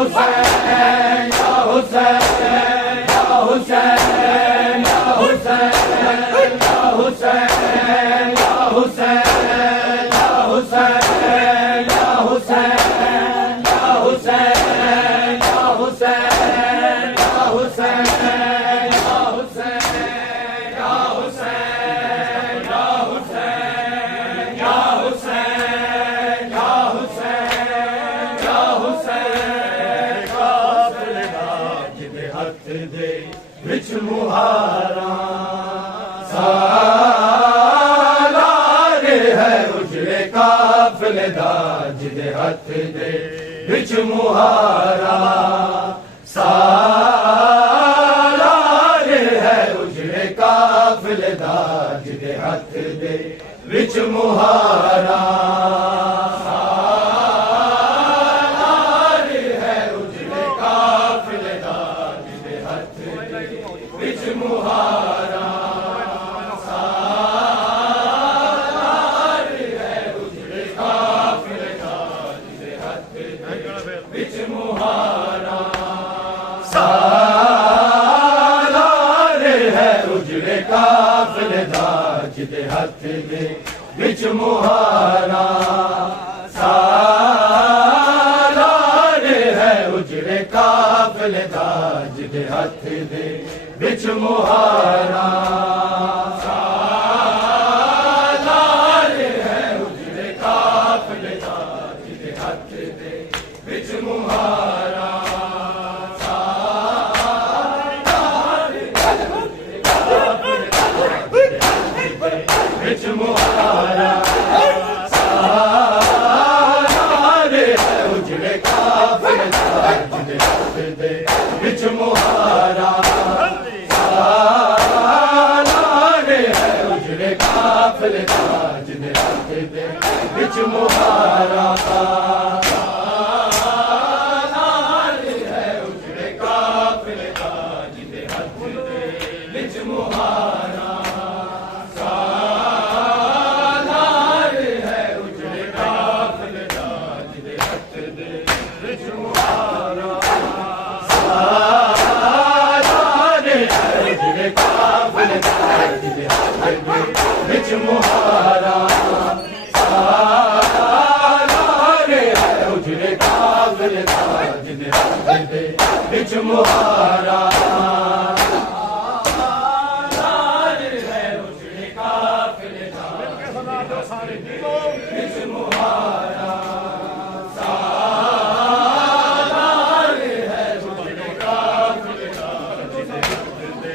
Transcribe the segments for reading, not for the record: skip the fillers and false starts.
हुसैन या हुसैन या हुसैन या हुसैन या हुसैन या हुसैन या हुसैन या हुसैन या हुसैन या हुसैन या हुसैन या हुसैन या हुसैन या हुसैन या हुसैन या हुसैन या हुसैन काफिले जिदे हथ दे विच मुहारा सालारे है उजड़े काफिले जिदे हथ दे विच मुहारा सालारे है उजड़े काफिले जिदे हथ दे विच मुहारा सालारे है उजड़े काफिले जिदे हथ दे विच मुहारा सालारे है उजड़े काफिले जिदे हथ दे विच मुहारा सालारे है उजड़े काफिले जिदे हथ दे विच मुहारा सालारे है उजड़े काफिले जिदे हथ दे विच मुहारा सालारे है उजड़े काफिले जिदे हथ दे विच मुहारा विच मुहारा सालारे है उजड़े काफिले जिदे हथ दे विच मुहारा सालारे है उजड़े काफिले जिदे हथ दे विच मुहारा सालारे है उजड़े काफिले जिदे हथ दे विच मुहारा विच मुहारा सालारे है उजड़े काफिले जिदे हथ दे विच मुहारा सालारे है उजड़े काफिले विच मुहारा सालारे है उजड़े काफिले जिदे हथ दे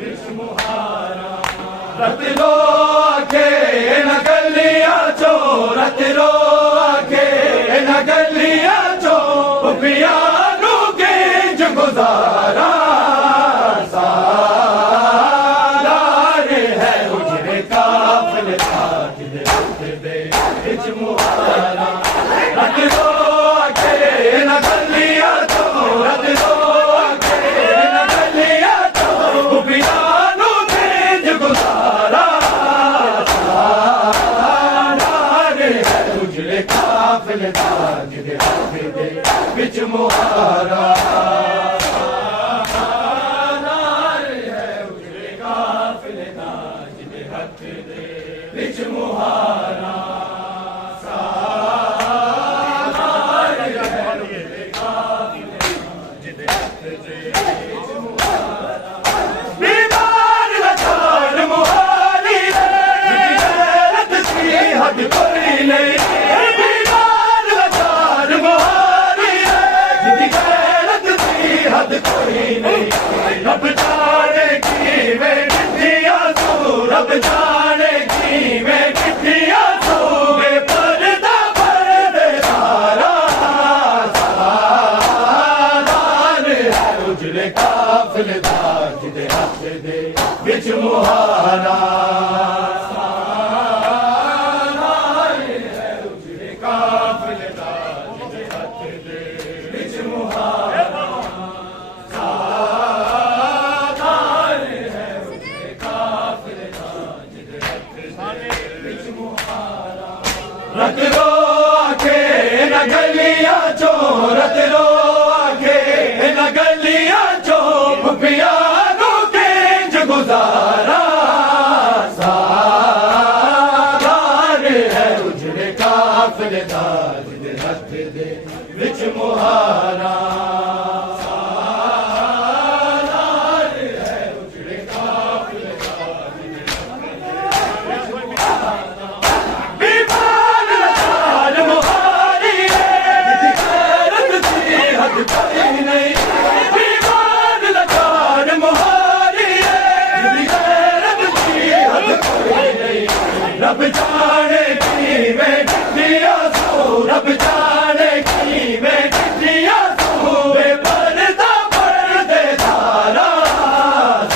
विच मुहारा रत रो आखे न गलियां चो रत रो आखे न गलियां चो पियानू गेंज गुजारा सालारे है उजड़े काफिले जिदे हथ दे विच मुहारा रत रो आखे न गलियां चो रत रो आखे न गलियां चो पियानू गेंज गुजारा उजड़े काफिले जिदे हथ दे विच मुहारा सालारे है उजड़े काफिले जिदे हथ दे विच मुहारा सालारे है उजड़े काफिले जिदे हथ दे विच मुहारा बीमार लाचार मुहारी गैरत की हद कोई नहीं कोई नहीं रब जाने की मैं किठिया सू रब जाने की मैं किठिया सू पर्दा पर्दे सारा सालारे है उजड़े काफिले जिदे हथ दे विच मुहारा सालारे है उजड़े काफिले जिदे हथ दे विच मुहारा रत रो आखे न गलियां चो रत रो हद कोई नहीं दीवान लाचार मुहारी है जिंदगी गैरत की हद कोई नहीं रब जाने की मैं कितनियां सू रब जाने की मैं कितनियां सू बेपर्दा पर्दे सारा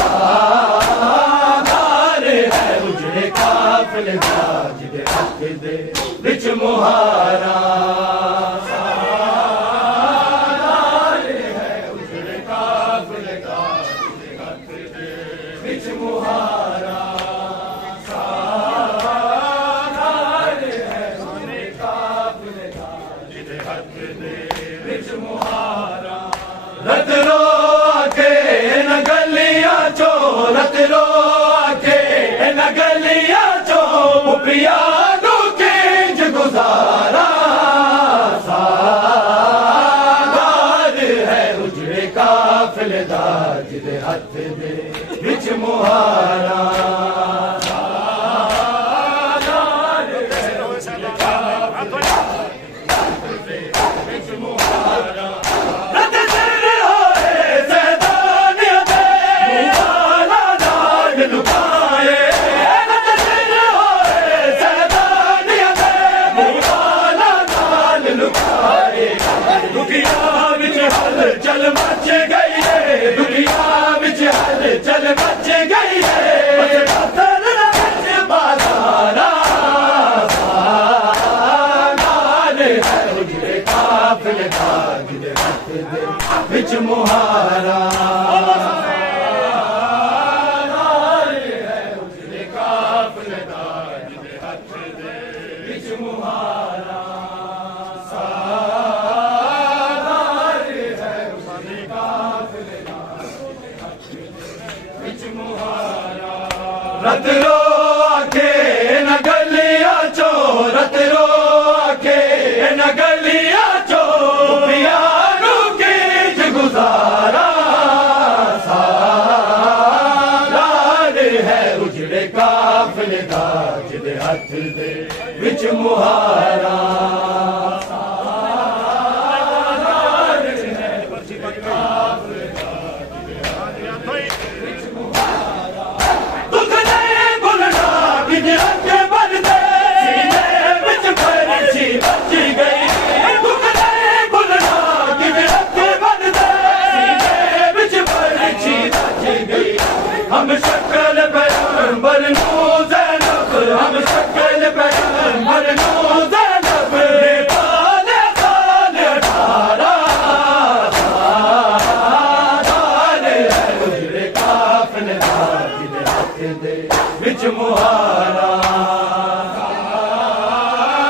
सादार है उजड़े काफिले साज दे हक दे विच मुहारा सादार है उजड़े काफिले साज दे हक दे विच मुहारा रत रो आके न गलियां चो रत रो आके न गलियां चो पिया नु किंज गुजारा सादार है उजड़े काफिले दा जिदे हथ दे विच मुहारा चल मच गई है दुनिया विच हल चल मच गई है बाजारा सादार है उजड़े काफिले ताज दे हथ दे विच मुहारा सादार है उजड़े काफिले ताज दे हथ दे विच मुहारा रत रो आके न गलियां चो रत रो आके न गलियां चो पिया नु किंज गुजारा सादार है उजड़े काफिले ताज दे हथ दे विच मुहारा हम शक्ल पैगंबर नू ज़ैनब हम शक्ल पैगंबर नू ज़ैनब नेपाले साल 18 सादार है उजड़े काफिले ताज दे हथ दे विच मुहारा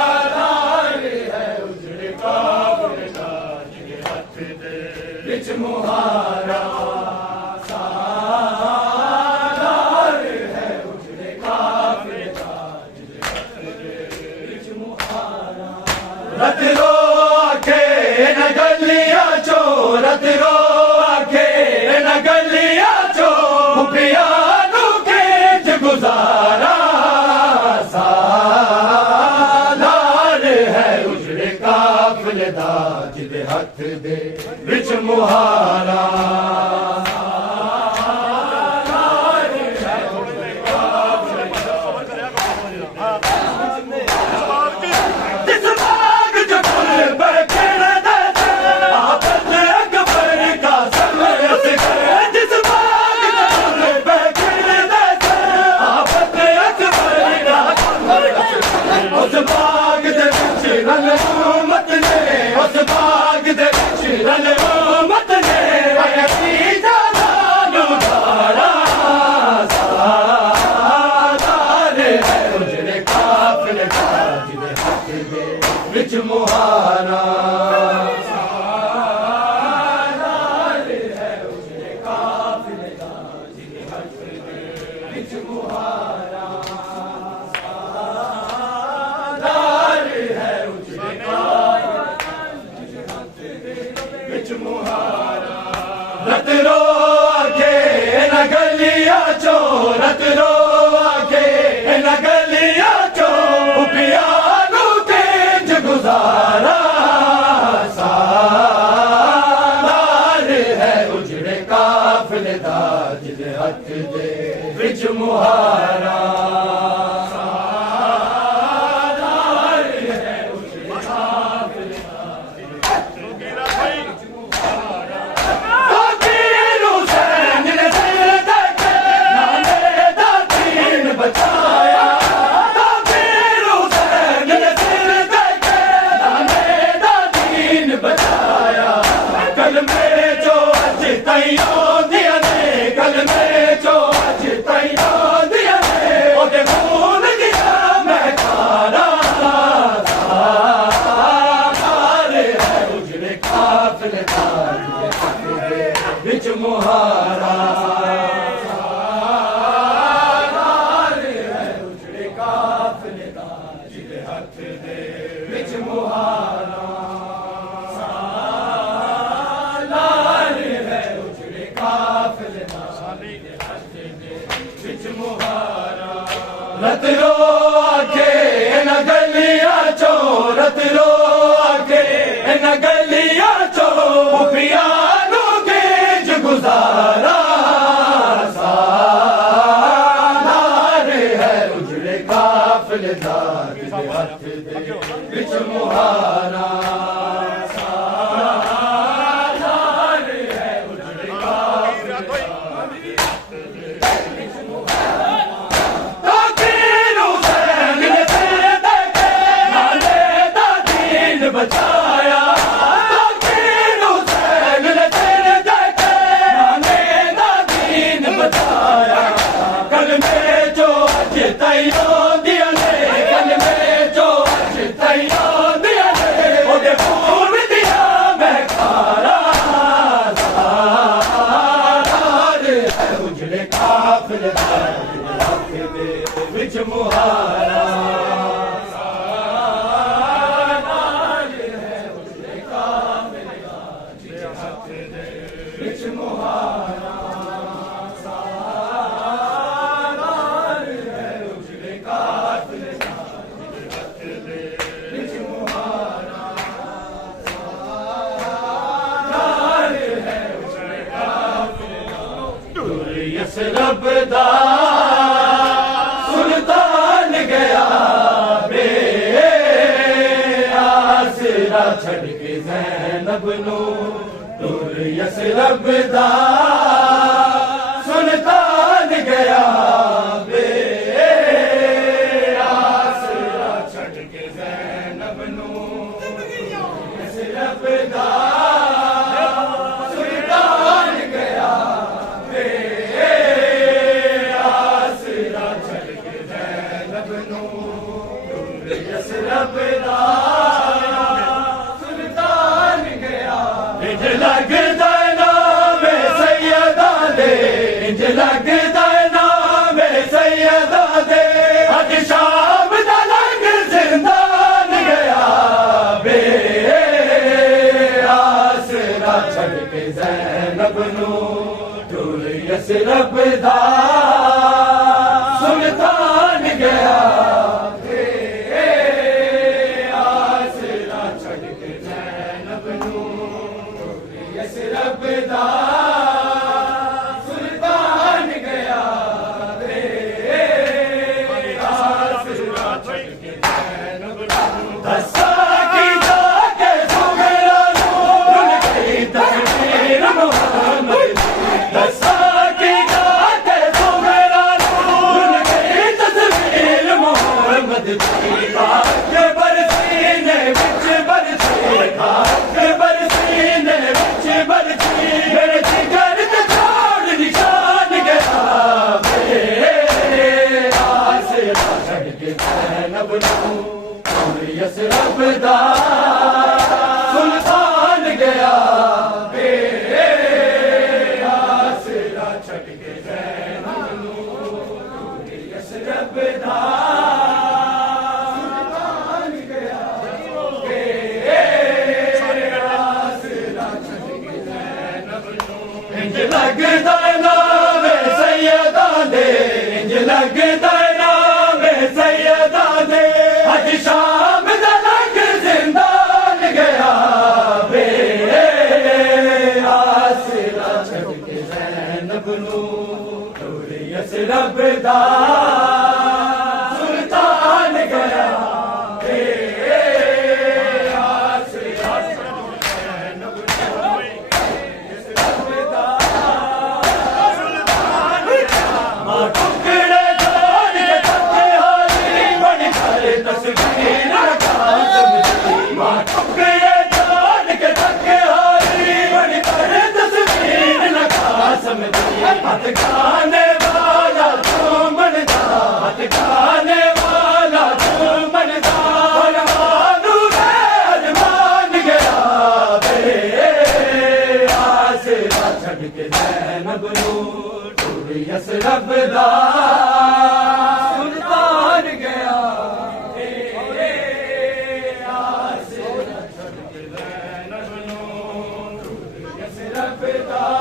सादार है उजड़े काफिले ताज दे हथ दे विच मुहारा रत रो आके न गलियां चो रत रो आके न गलियां चो पिया नु किंज गुजारा सादार है उजड़े काफिले ताज दे हथ दे विच मुहारा उस बाग दे विच रल उम्मत ने उस बाग दे विच रल उम्मत ने अकीदा नालू धारा सादार है उजड़े काफिले ताज दे हथ दे विच मुहारा सादार है उजड़े काफिले ताज दे हथ दे विच मुहारा रत रो आके न गलियां चो रत रो आके न गलियां चो पिया नु किंज गुजारा सादार काफिले दा जिदे हथ दे विच मुहारा विच मुहारा उजड़े काफिले दा जिदे हथ दे विच मुहारा लाल है उजड़े काफिले दा जिदे हथ दे विच मुहारा रत रो आके न गलियां चो रत रो आके न गलियां चो पिया गुजारा सालार है उजड़े काफिले दा जिदे हथ दे विच मुहारा सालार है उजड़े काफिले दा विच मुहारा ताकीर हुसैन ने सिर देके नाले दा दीन बचाया विच मुहारा विच मुहारा उजड़े काफिले दा विच मुहारा उजड़े काफिले दा यसरब दा सुल्तान गया बे आसरा छड़ के ज़ैनब नू दूर यसरब दा सुल्तान गया बे आसरा छड़ के ज़ैनब नू यसरब दा सुल्तान गया बे आसरा छड़ के ज़ैनब नू दूर यसरब दा सुल्तान गया इंज लगदा नाम सैयदा दे इंज लगदा नाम सैयदा दे अज शाम दा लंग जिंदान गया बे आसरा छड़ के ज़ैनब नू दूर यसरब दा सुल्तान गया बे आसरा छड़ के ज़ैनब नू दूर यसरब दा सुल्तान गया बे आसरा छड़ के ज़ैनब नू दसा की जाके सुगरा नू रुन गई तस्वीर मोहम्मद दसा की जाके सुगरा नू रुन गई तस्वीर मोहम्मद के बरसीने विच बरसी के बरसीने विच बरसी मेरे जिगर ते छोड़ निशान गया बे आसरा छड़ के ज़ैनब नू दूर यसरब दा सुल्तान गया बे आसरा छड़ के ज़ैनब नू दूर यसरब दा सुल्तान गया बे आसरा छड़ के ज़ैनब नू इंज लगदा नाम सैयदा दे इंज लगदा नाम सैयदा दे अज शाम दा लंग जिंदान गया बे आसरा छड़ के ज़ैनब यसरब दा सुल्तान गया हथ खाने वाला तू बनता हथ खाने वाला तू बनता अरमान गया बे आसरा छड़ के ज़ैनब नूर टूर यसरब दा सुल्तान गया आसरा छड़ के ज़ैनब नूर टूर यसरब दा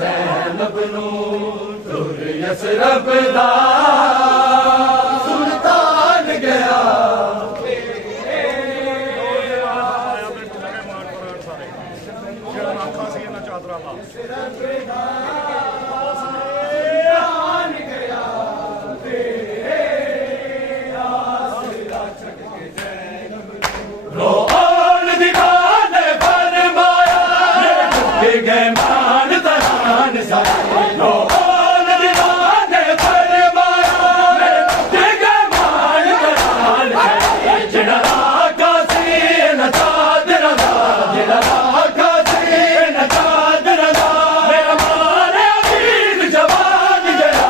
ज़ैनब नूर टूर यसरब दा सुल्तान गया रोल दीवाने फरमाया गए मान तरान सारे रोल दीवाने फरमाया गए मान तरान सारे जिड़ा आका सी न चादर दा जिड़ा आका सी न चादर दा मेरा मारे अमीर जवान गया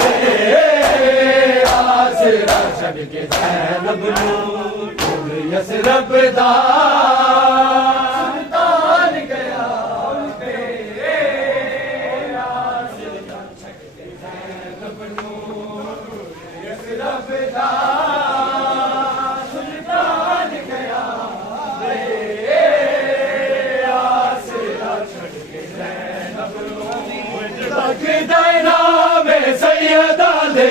बे आसरा छड़ के ज़ैनब नूर टूर यसरब दा सुल्तान गया बे आसरा छड़ के ज़ैनब नूर टूर यसरब दा सुल्तान गया बे आसरा छड़ के ज़ैनब नूर लगदा नाम सैयदा दे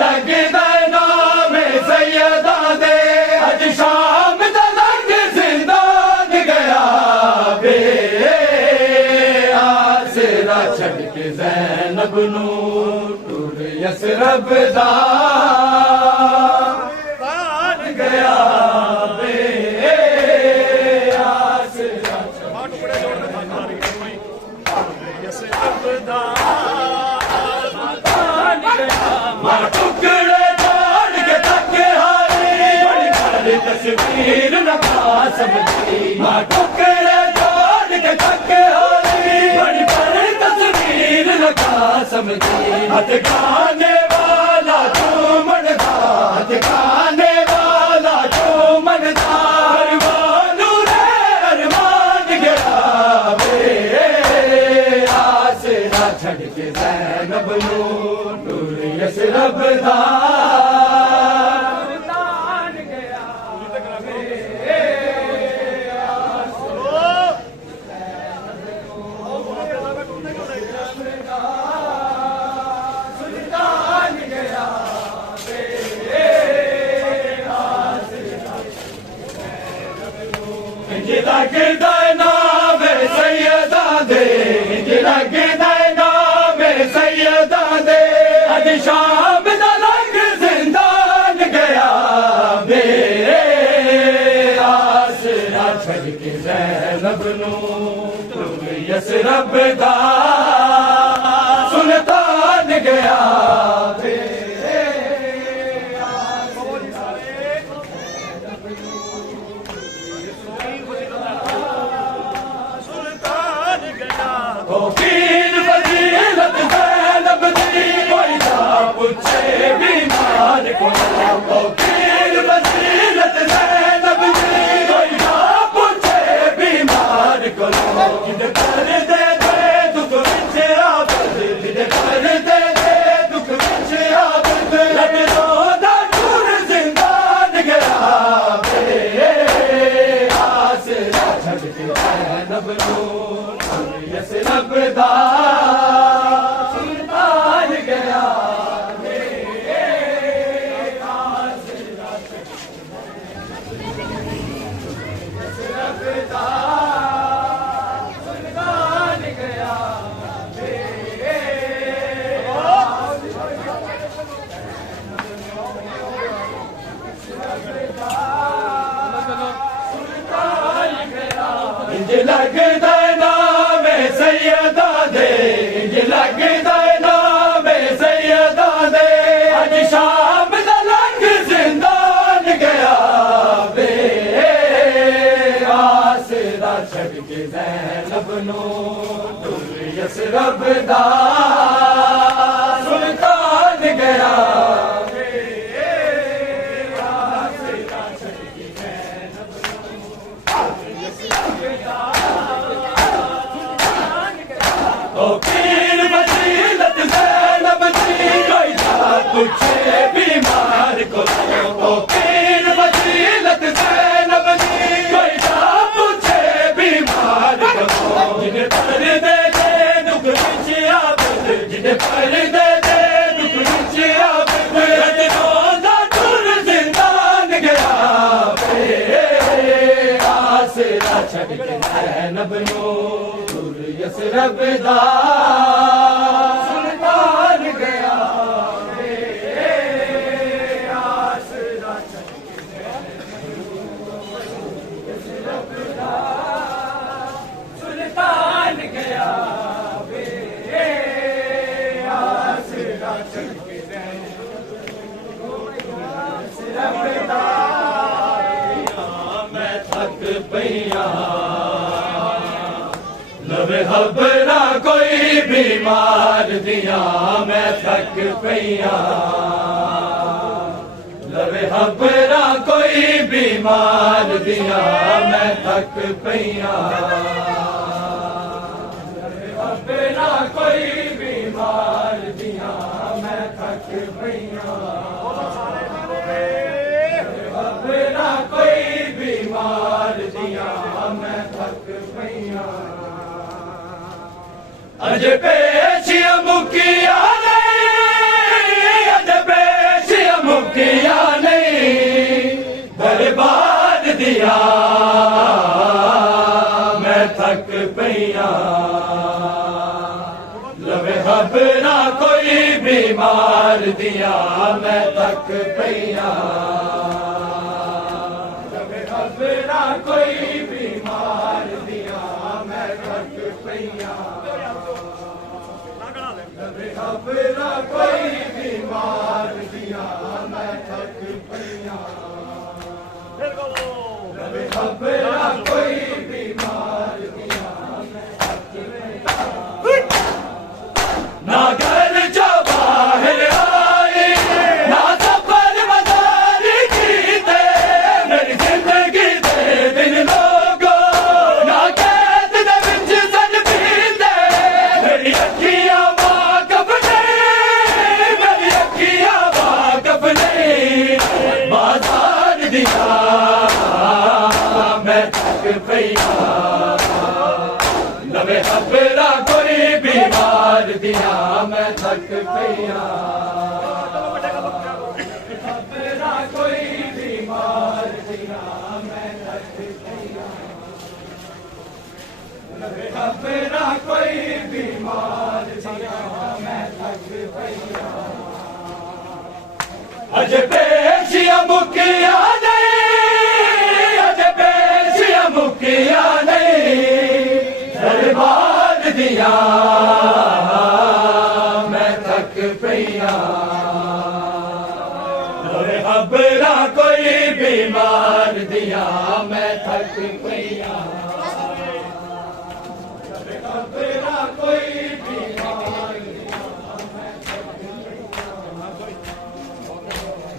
लगदा नाम सैयदा दे अज शाम दा लंग जिंदान गया बे आसरा छड़ के ज़ैनब नूर टूर यसरब दा सुल्तान गया बे आसरा छड़ के यसरब दा मां टुकड़े तोड़ के तके हारी बड़ी भारी तस्वीर न कासम दी मां टुकड़े तोड़ के तके हारी बड़ी भारी तस्वीर न कासम दी हथ खाने वाला तू मनता हथ खाने वाला तू मनता परवानू रे अरमान गया बे आसरा छड़ के ज़ैनब नूर टूर यसरब दा सुल्तान गया सुल्तान गया लगदा नाम सैयदा दे लगदा नाम सैयदा दे अज शाम दा लंग जिंदान गया बे आसरा छड़ के ज़ैनब नूर टूर यसरब दा सुल्तान गया बे पीर फजीलत ज़ैनब दी कोई ना पूछे बीमार को पीर फजीलत ज़ैनब दी कोई ना पूछे बीमार को जिद कर दे दुख लगदा नाम सैयदा दे, इंज लगदा नाम सैयदा दे। अज शाम दा लंघ जिंदान गया वे, आसरा छड़ के ज़ैनब नू टुर यसरब दा सुल्तान गया। पूछे बीमार को ओ पीर वजीलत ज़ैनब दी, कोई ना पूछे बीमार को। जिन्हें पर्दे दे दुख विच आबद, जिन्हें पर्दे दे दुख विच आबद, रोज़ा टुर जिंदान गया वे, आसरा छड़ के ज़ैनब नू टुर यसरब दा सुल्तान गया। मैं थक पईया लवे खबरा कोई बीमार दिया, मैं थक पईया लवे खबरा कोई बीमार दिया, मैं थक पईया लवे खबरा कोई बीमार दिया, मैं थक पईया कोई बीमार दिया, मैं थक पईया। अज पेशिया मुकिया नहीं, अज पेशिया मुकिया नहीं, बर्बाद दिया मैं थक पईया। लवे खबरा कोई बीमार दिया, मैं थक पईया कोई बीमार दिया, मैं थक पईया। खबरा कोई बीमार दिया, मैं थक पईया। खबरा कोई बीमार दिया, मैं थक पईया। ना घर जो बाहर आई, ना सफर मदार कीते, मेरी जिंदगी दिन लोगो ना कैद दे विच सन पींदे। मेरी अखियां वाकफ नहीं, मेरी अखियां वाकफ नहीं, बाजार दिया मैं थक पईया। लवे खबरा कोई बीमार दिया, मैं थक पईया। खबरा कोई बीमार दिया, मैं थक पईया। खबरा कोई बीमार दिया, मैं थक पईया। अज पेशिया मुकिया नहीं, अज पेशिया मुकिया नहीं, दरबार दिया मैं थक पईया। खबरा कोई बीमार दिया, मैं थक पईया। खबरा कोई बीमार दिया, मैं थक पईया।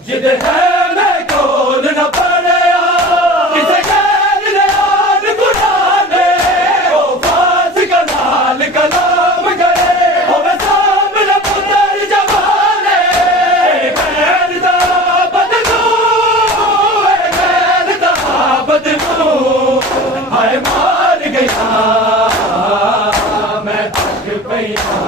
जिद है मैं कोल न पड़या, किसे कैद ने आन गुनाने, ओ फास का नाल कलाम करे, ओ मैं सामने पुत्र जवाने। बैन दा बदलू, बैन दा बदलू, हाय मार गया मैं थक पईया।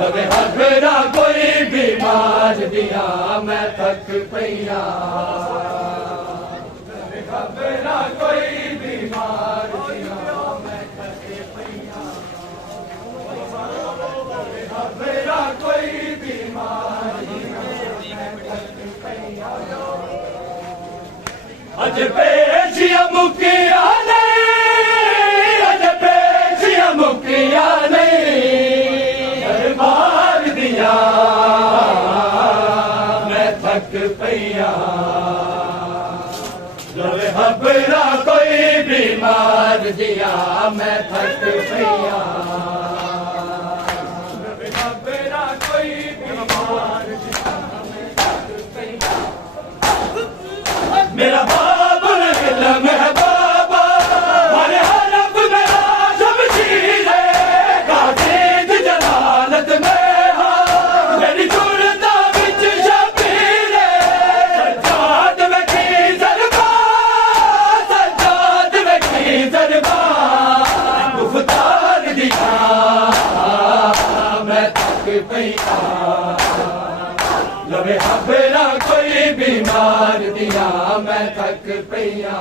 लवे खबरा कोई बीमार दिया, मैं थक पईया। लवे खबरा कोई बीमार दिया, मैं थक पईया। लवे खबरा कोई बीमार दिया, मैं थक पईया। अज पेशिया मुकिया नहीं, खबरा कोई बीमार दिया मैं थक पईया खबरा कोई बीमार दिया मैं थक पईया मेरा बाबुल इल्म है बाबा हर हरफ मेरा शमशीर है काज़ी जलालत में मेरी जुर्दा विच शबीर है सज्जाद में की ज़रबान सज्जाद में की ज़रबान गुफ्तार दिया मैं थक पईया लबे खबरा कोई बीमार दिया मैं थक पईया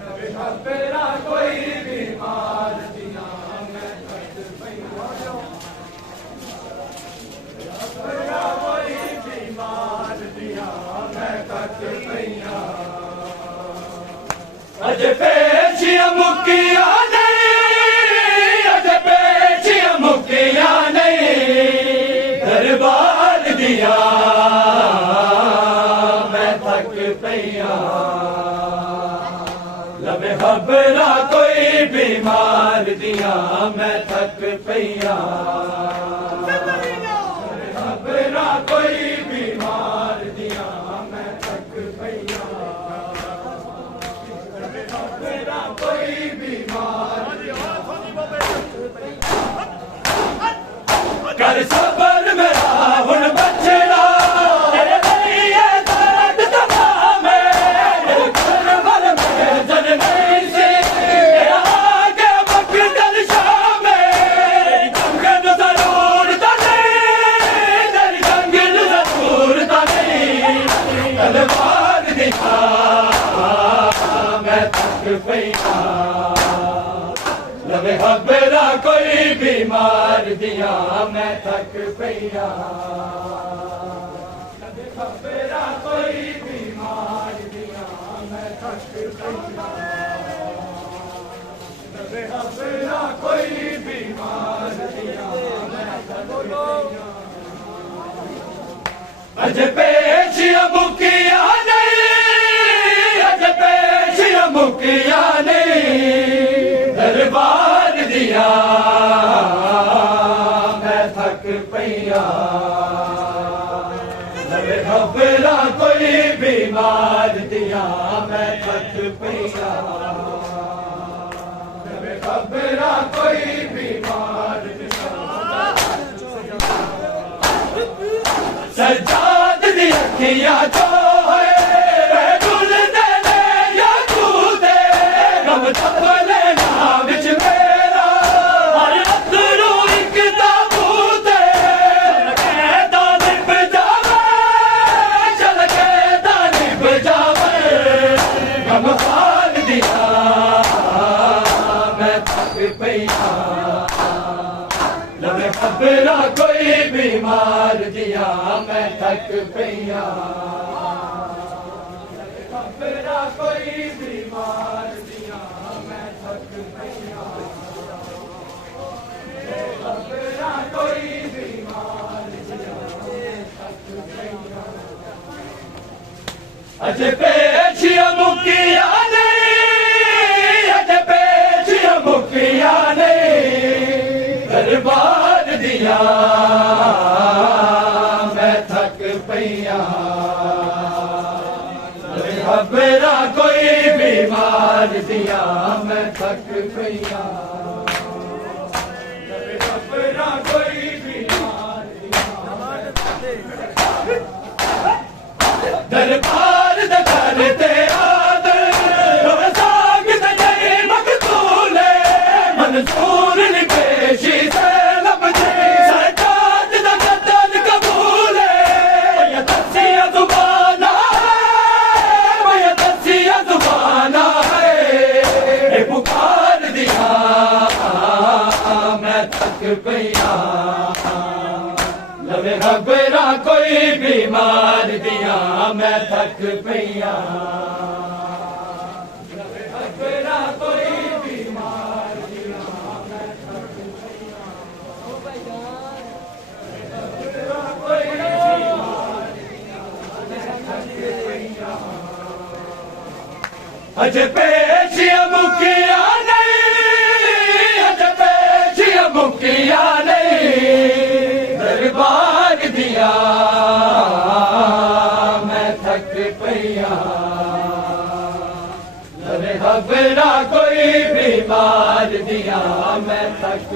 लबे खबरा कोई बीमार दिया मैं थक पईया खबरा कोई बीमार दिया मैं थक पईया अज पेशियां मुकिया नहीं अज पेशियां मुकिया नहीं दरबार दिया मैं थक पईया लबे खबरा कोई बीमार दिया मैं थक पईया खबरा कोई बीमार दिया मैं थक पईया खबरा कोई बीमार कर सबर मेरा हुन बचड़ा तेरे लिए दर्द तमाम है करबल में जन नहीं सी तेरा आगे मकदल शाम है तेरी जंगल जरूरत नहीं तेरी जंगल जरूरत नहीं तलवार दिखा मैं थक पईया लबे खबरा कोई बीमार दिया मैं थक पईया लबे खबरा कोई बीमार दिया मैं थक पईया लबे खबरा कोई बीमार दिया मैं थक पईया अज पेशियां मुकिया नहीं अज पेशियां मुकिया नहीं दरबार दिया मैं थक पईया लबे खबरा कोई बीमार दिया मैं थक पईया लबे खबरा कोई बीमार दिया सज्जाद दी अखियां जो है डुल दे या कूदे गम तपले ना विच मेरा हर अथरू एक ताबूत चल के तालिब जावे चल के तालिब जावे गम हाल दिया मैं थक पईया लबे खबरा कोई बीमार दिया मैं थक पईया लबे खबरा कोई बीमार दिया मैं थक पईया खबरा कोई बीमार दिया मैं थक पईया अज पेशियां मुकिया नहीं अज पेशियां मुकिया नहीं दरबार दिया मैं थक पईया खबरा कोई बीमार दिया मैं थक पईया खबरा कोई बीमार दिया दरबार दर ते आदर साग तजई मकतूल मंसूर पेशी से लबजे सरताज दा कदर कबूल है दसिया जुबाना है दसिया जुबाना है ए पुकार दिया मैं थक पईया लबे खबरा कोई बीमार दिया मैं थक पईया लबे खबरा कोई बीमार दिया मैं थक पईया अज पेशिया मुकिया नहीं, अज पेशिया मुकिया नहीं, दरबार दिया मैं थक पईया, लवे खबरा कोई बीमार दिया मैं थक